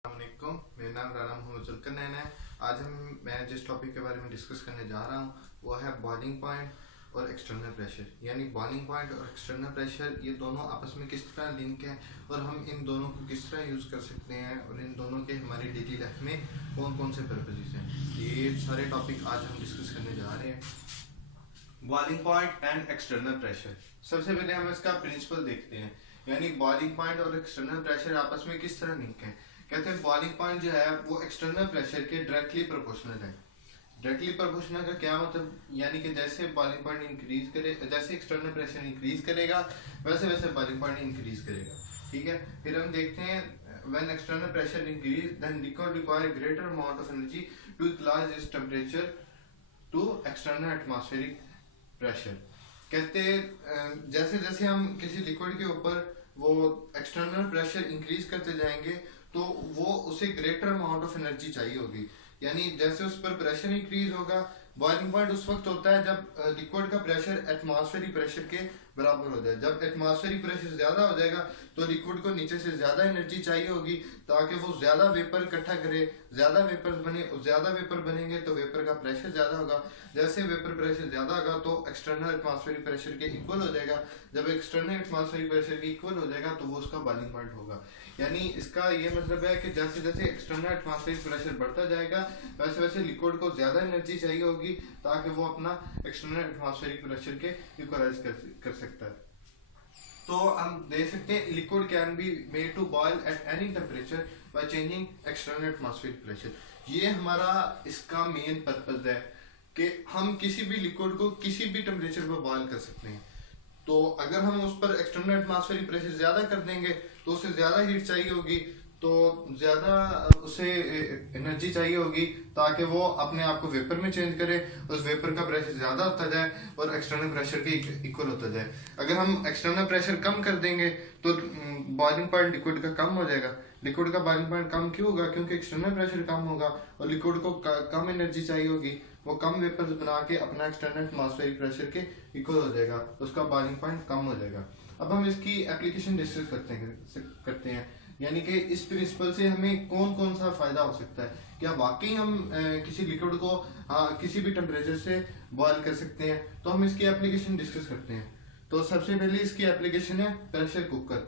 अस्सलामुअलैकुम, मेरा नाम राना मोहम्मद जुल्कर नैन है। आज मैं जिस टॉपिक के बारे में डिस्कस करने जा रहा हूँ वो है बॉइलिंग पॉइंट और एक्सटर्नल प्रेशर। यानी बॉइलिंग पॉइंट और एक्सटर्नल प्रेशर ये दोनों आपस में किस तरह लिंक हैं और हम इन दोनों को किस तरह यूज़ कर सकते हैं और इन दोनों के हमारी डेली लाइफ में कौन कौन से पर्पजेस हैं, ये सारे टॉपिक आज हम डिस्कस करने जा रहे हैं। Boiling point and external pressure. सबसे पहले हम इसका प्रिंसिपल देखते हैं, यानी बॉइलिंग पॉइंट और एक्सटर्नल प्रेशर आपस में किस तरह लिंक है। कहते हैं बॉइलिंग पॉइंट जो है वो एक्सटर्नल प्रेशर के डायरेक्टली प्रोपोर्शनल है। डायरेक्टली प्रोपोर्शनल का क्या मतलब, यानी कि जैसे बॉइलिंग पॉइंट इंक्रीज करे, जैसे एक्सटर्नल प्रेशर इंक्रीज करेगा वैसे वैसे बॉइलिंग पॉइंट इंक्रीज करेगा। ठीक है, फिर हम देखते हैं when external pressure increase then liquid require greater amount of energy to equalize its temperature to external atmospheric pressure। कहते जैसे जैसे हम किसी लिक्विड के ऊपर वो एक्सटर्नल प्रेशर इंक्रीज करते जाएंगे तो वो उसे ग्रेटर अमाउंट ऑफ एनर्जी चाहिए होगी। यानी जैसे उस पर प्रेशर इंक्रीज होगा, बॉइलिंग पॉइंट उस वक्त होता है जब लिक्विड का प्रेशर एटमॉस्फेरिक प्रेशर के बराबर हो जाए। जब एटमॉस्फेरिक प्रेशर ज्यादा हो जाएगा तो लिक्विड को नीचे से ज्यादा एनर्जी चाहिए होगी ताकि वो ज्यादा वेपर इकट्ठा करे, ज्यादा वेपर बने, ज्यादा वेपर बनेंगे तो वेपर का प्रेशर ज्यादा होगा। जैसे वेपर प्रेशर ज्यादा होगा तो एक्सटर्नल एटमॉस्फेरिक प्रेशर के इक्वल हो जाएगा। जब एक्सटर्नल एटमॉस्फेरिक प्रेशर के इक्वल हो जाएगा तो वो उसका बॉइलिंग पॉइंट होगा। यानी इसका ये मतलब है कि जैसे जैसे एक्सटर्नल एटमॉस्फेरिक प्रेशर बढ़ता जाएगा वैसे वैसे लिक्विड को ज्यादा एनर्जी चाहिए होगी ताकि वो अपना एक्सटर्नल एटमॉस्फेरिक प्रेशर के इक्वलाइज कर सकता है। तो हम देख सकते हैं liquid can be made to boil at any temperature by changing external atmospheric pressure. ये हमारा इसका मेन पर्पज है कि हम किसी भी लिक्विड को किसी भी टेम्परेचर पर बॉयल कर सकते हैं। तो अगर हम उस पर एक्सटर्नल एटमॉस्फेरिक प्रेशर ज्यादा कर देंगे तो उसे ज्यादा हीट चाहिए होगी, तो ज्यादा उसे एनर्जी चाहिए होगी ताकि वो अपने आप को वेपर में चेंज करे, उस वेपर का प्रेशर ज्यादा होता जाए और एक्सटर्नल प्रेशर के इक्वल होता जाए। अगर हम एक्सटर्नल प्रेशर कम कर देंगे तो बॉइलिंग पॉइंट लिक्विड का कम हो जाएगा। लिक्विड का बॉइलिंग पॉइंट कम क्यों होगा? क्योंकि एक्सटर्नल प्रेशर कम होगा और लिक्विड को कम एनर्जी चाहिए होगी, वो कम वेपर्स बना के अपना एक्सटर्नल एटमॉस्फेरिक प्रेशर के इक्वल हो जाएगा, उसका बॉइलिंग पॉइंट कम हो जाएगा। अब हम इसकी एप्लीकेशन डिस्कस करते हैं, यानी कि इस प्रिंसिपल से हमें कौन कौन सा फायदा हो सकता है। क्या वाकई हम किसी लिक्विड को किसी भी टेम्परेचर से बॉयल कर सकते हैं? तो हम इसकी एप्लीकेशन डिस्कस करते हैं। तो सबसे पहले इसकी एप्लीकेशन है प्रेशर कुकर।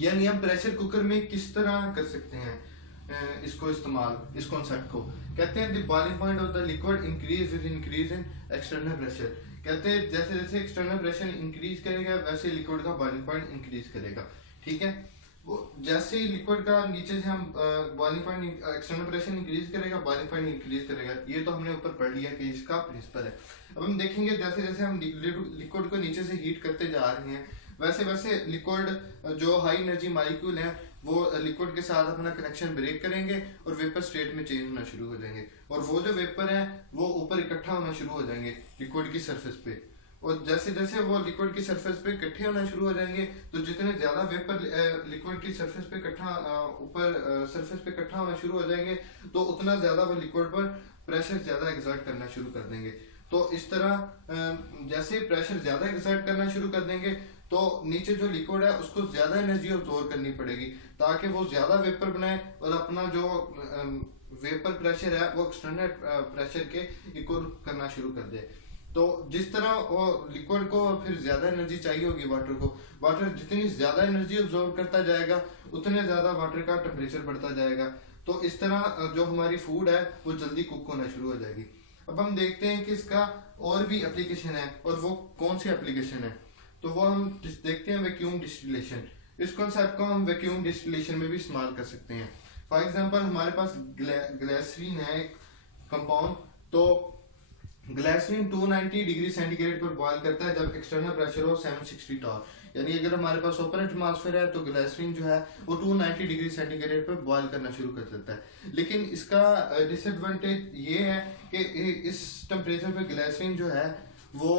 यानी हम प्रेशर कुकर में किस तरह कर सकते हैं इसको इस्तेमाल, इस कॉन्सेप्ट को कहते हैं the boiling point of the liquid increase with increase in external pressure. कहते हैं जैसे जैसे एक्सटर्नल प्रेशर इंक्रीज करेगा वैसे लिक्विड का बॉइलिंग पॉइंट इंक्रीज करेगा। ठीक है, वो जैसे ही लिक्विड का नीचे से हम boiling point external pressure increase करेगा बॉइलिंग पॉइंट इंक्रीज करेगा। ये तो हमने ऊपर पढ़ लिया कि इसका प्रिंसिपल है। अब हम देखेंगे जैसे जैसे हम लिक्विड को नीचे से हीट करते जा रहे हैं वैसे वैसे लिक्विड जो हाई एनर्जी मॉलिक्यूल है वो लिक्विड के साथ अपना कनेक्शन ब्रेक करेंगे और वेपर स्टेट में चेंज होना शुरू हो जाएंगे और वो जो वेपर है वो ऊपर इकट्ठा होना शुरू हो जाएंगे लिक्विड की सरफेस पे। और जैसे जैसे वो लिक्विड की सरफेस पे इकट्ठे होना शुरू हो जाएंगे तो जितने ज्यादा वेपर लिक्विड की सरफेस पे इकट्ठा ऊपर सरफेस पे इकट्ठा होना शुरू हो जाएंगे तो उतना ज्यादा वो लिक्विड पर प्रेशर ज्यादा एक्सर्ट करना शुरू कर देंगे। तो इस तरह जैसे प्रेशर ज्यादा एक्सर्ट करना शुरू कर देंगे तो नीचे जो लिक्विड है उसको ज्यादा एनर्जी अब्सॉर्ब करनी पड़ेगी ताकि वो ज्यादा वेपर बनाए और अपना जो वेपर प्रेशर है वो एक्सटर्नल प्रेशर के इक्वल करना शुरू कर दे। तो जिस तरह वो लिक्विड को फिर ज्यादा एनर्जी चाहिए होगी वाटर को, वाटर जितनी ज्यादा एनर्जी अब्सॉर्ब करता जाएगा उतने ज्यादा वाटर का टेम्परेचर बढ़ता जाएगा। तो इस तरह जो हमारी फूड है वो जल्दी कुक होना शुरू हो जाएगी। अब हम देखते हैं कि इसका और भी एप्लीकेशन है और वो कौन सी एप्लीकेशन है। तो वो हम देखते हैं वैक्यूम डिस्टिलेशन। इस कॉन्सेप्ट को हम वैक्यूम डिस्टिलेशन में भी इस्तेमाल कर सकते हैं। फॉर एग्जांपल हमारे पास ग्लिसरीन है एक कंपाउंड, तो ग्लिसरीन 290 डिग्री सेंटीग्रेड पर बॉयल करता है जब एक्सटर्नल प्रेशर हो 760 टॉर। यानी अगर हमारे पास ओपन एटमॉस्फेयर है तो ग्लिसरीन जो है वो 290 डिग्री सेंटीग्रेड पर बॉयल करना शुरू कर देता है। लेकिन इसका डिसएडवांटेज ये है कि इस टेम्परेचर पे ग्लिसरीन जो है वो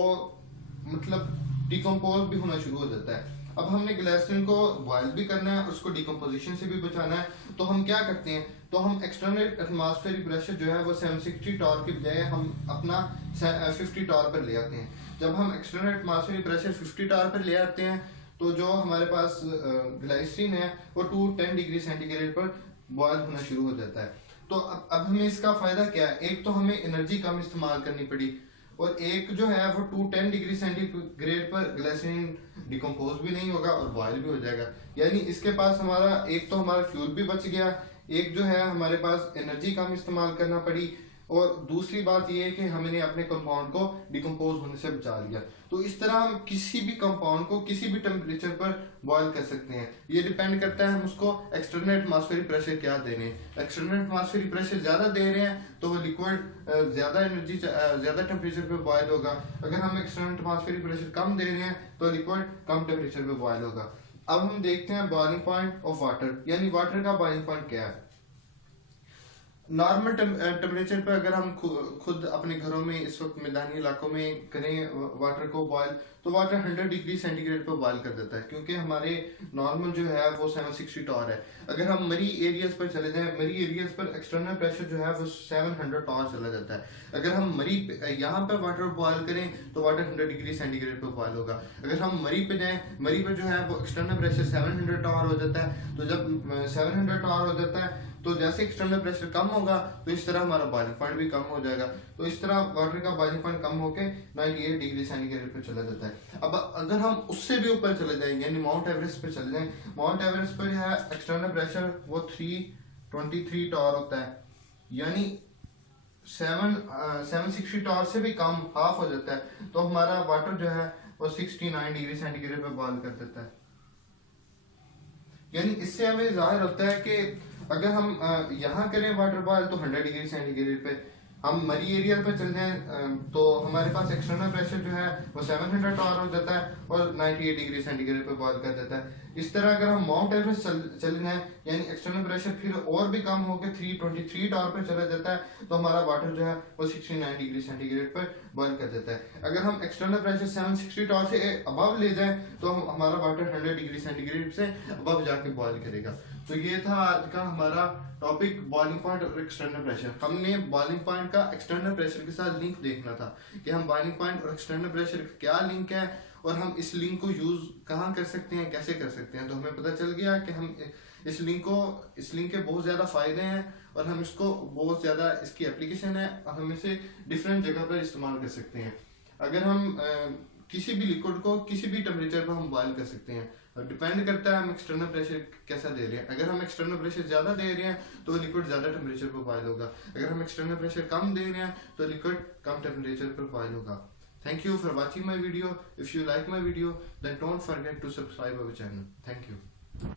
मतलब डिकम्पोज भी होना शुरू हो जाता है। अब हमने ग्लिसरीन को बॉयल भी करना है, उसको डिकम्पोजिशन से भी बचाना है, तो हम क्या करते हैं, तो हम एक्सटर्नल एटमॉस्फेरिक प्रेशर जो है वो 760 टॉर की बजाय हम अपना 50 टॉर पर ले आते हैं। जब हम एक्सटर्नल एटमॉस्फेरिक प्रेशर 50 टॉर पर ले आते हैं तो जो हमारे पास ग्लाइसिन है वो 210 डिग्री सेंटीग्रेड पर बॉयल होना शुरू हो जाता है। तो अब हमें इसका फायदा क्या है? एक तो हमें एनर्जी कम इस्तेमाल करनी पड़ी, और एक जो है वो 210 डिग्री सेंटीग्रेड पर ग्लिसरीन डिकम्पोज भी नहीं होगा और बॉयल भी हो जाएगा। यानी इसके पास हमारा एक तो हमारा फ्यूल भी बच गया, एक जो है हमारे पास एनर्जी कम इस्तेमाल करना पड़ी, और दूसरी बात यह है कि हमने अपने कंपाउंड को डिकम्पोज होने से बचा लिया। तो इस तरह हम किसी भी कंपाउंड को किसी भी टेम्परेचर पर बॉयल कर सकते हैं। ये डिपेंड करता है हम उसको एक्सटर्नल एटमॉस्फेरिक प्रेशर क्या दे रहे हैं। एक्सटर्नल एटमॉस्फेरिक प्रेशर ज्यादा दे रहे हैं तो वो लिक्विड ज्यादा एनर्जी ज्यादा टेम्परेचर पे बॉयल होगा। अगर हम एक्सटर्नल एटमॉस्फेरिक प्रेशर कम दे रहे हैं तो लिक्विड कम टेम्परेचर पे बॉयल होगा। अब हम देखते हैं बॉइलिंग पॉइंट ऑफ वाटर, यानी वाटर का बॉइलिंग पॉइंट क्या है। नॉर्मल टेम्परेचर पे अगर हम खुद अपने घरों में इस वक्त मैदानी इलाकों में करें वाटर को बॉयल, तो वाटर 100 डिग्री सेंटीग्रेड पे बॉयल कर देता है, क्योंकि हमारे नॉर्मल जो है वो 760 टॉर है। अगर हम मरी एरियाज पर चले जाएं, मरी एरियाज पर एक्सटर्नल प्रेशर जो है वो 700 टॉर चला जाता है। अगर हम मरी यहाँ पर वाटर बॉयल करें तो वाटर 100 डिग्री सेंटीग्रेड पे बॉयल होगा। अगर हम मरी पे जाएं, मरी पे जो है वो एक्सटर्नल प्रेशर 700 टॉर हो जाता है। तो जब 700 टॉर हो जाता है तो जैसे एक्सटर्नल प्रेशर कम होगा तो इस तरह हमारा बॉइलिंग पॉइंट भी कम हो जाएगा। तो इस तरह वाटर का बॉइलिंग पॉइंट कम होकर 98 डिग्री सेंटीग्रेड पे चला जाता है। अब अगर हम उससे भी ऊपर चले जाएंगे, यानी माउंट एवरेस्ट पे चले जाएं, माउंट एवरेस्ट पर जो है एक्सटर्नल प्रेशर वो 323 टॉर होता है, यानी 760 टॉर से भी कम, हाफ हो जाता है। तो हमारा वाटर जो है वो 69 डिग्री सेंटीग्रेड पे बॉयल कर देता है। यानी इससे हमें जाहिर होता है कि अगर हम यहाँ करें वाटर बॉयल तो 100 डिग्री सेंटीग्रेड पे, हम मरी एरिया पे चल जाएं तो हमारे पास एक्सटर्नल प्रेशर जो है वो 700 टॉर हो जाता है और 98 डिग्री सेंटीग्रेड पे बॉयल कर देता है। इस तरह अगर हम माउंट एवरेस्ट चले जाएं, यानी एक्सटर्नल प्रेशर फिर और भी कम होकर 323 टॉर पे चला जाता है, तो हमारा वाटर जो है वो 69 डिग्री सेंटीग्रेड पर बॉयल कर देता है। अगर हम एक्सटर्नल प्रेशर 760 टॉर से अबव ले जाएं तो हमारा वाटर 100 डिग्री सेंटीग्रेड से अबव जाके बॉयल करेगा। तो ये था आज का हमारा टॉपिक, बॉइलिंग पॉइंट और एक्सटर्नल प्रेशर। हमने बॉइलिंग पॉइंट का एक्सटर्नल प्रेशर के साथ लिंक देखना था कि हम बॉइलिंग पॉइंट और एक्सटर्नल प्रेशर का क्या लिंक है और हम इस लिंक को यूज कहाँ कर सकते हैं, कैसे कर सकते हैं। तो हमें पता चल गया कि हम इस लिंक के बहुत ज्यादा फायदे हैं और हम इसको बहुत ज्यादा इसकी एप्लीकेशन है और हम इसे डिफरेंट जगह पर इस्तेमाल कर सकते हैं। अगर हम किसी भी लिक्विड को किसी भी टेम्परेचर पर हम बॉयल कर सकते हैं, डिपेंड करता है हम एक्सटर्नल प्रेशर कैसा दे रहे हैं। अगर हम एक्सटर्नल प्रेशर ज्यादा दे रहे हैं तो लिक्विड ज्यादा टेम्परेचर पर बॉयल होगा। अगर हम एक्सटर्नल प्रेशर कम दे रहे हैं तो लिक्विड कम टेम्परेचर पर बॉयल होगा। Thank you for watching my video. If you like my video, then don't forget to subscribe our channel. Thank you.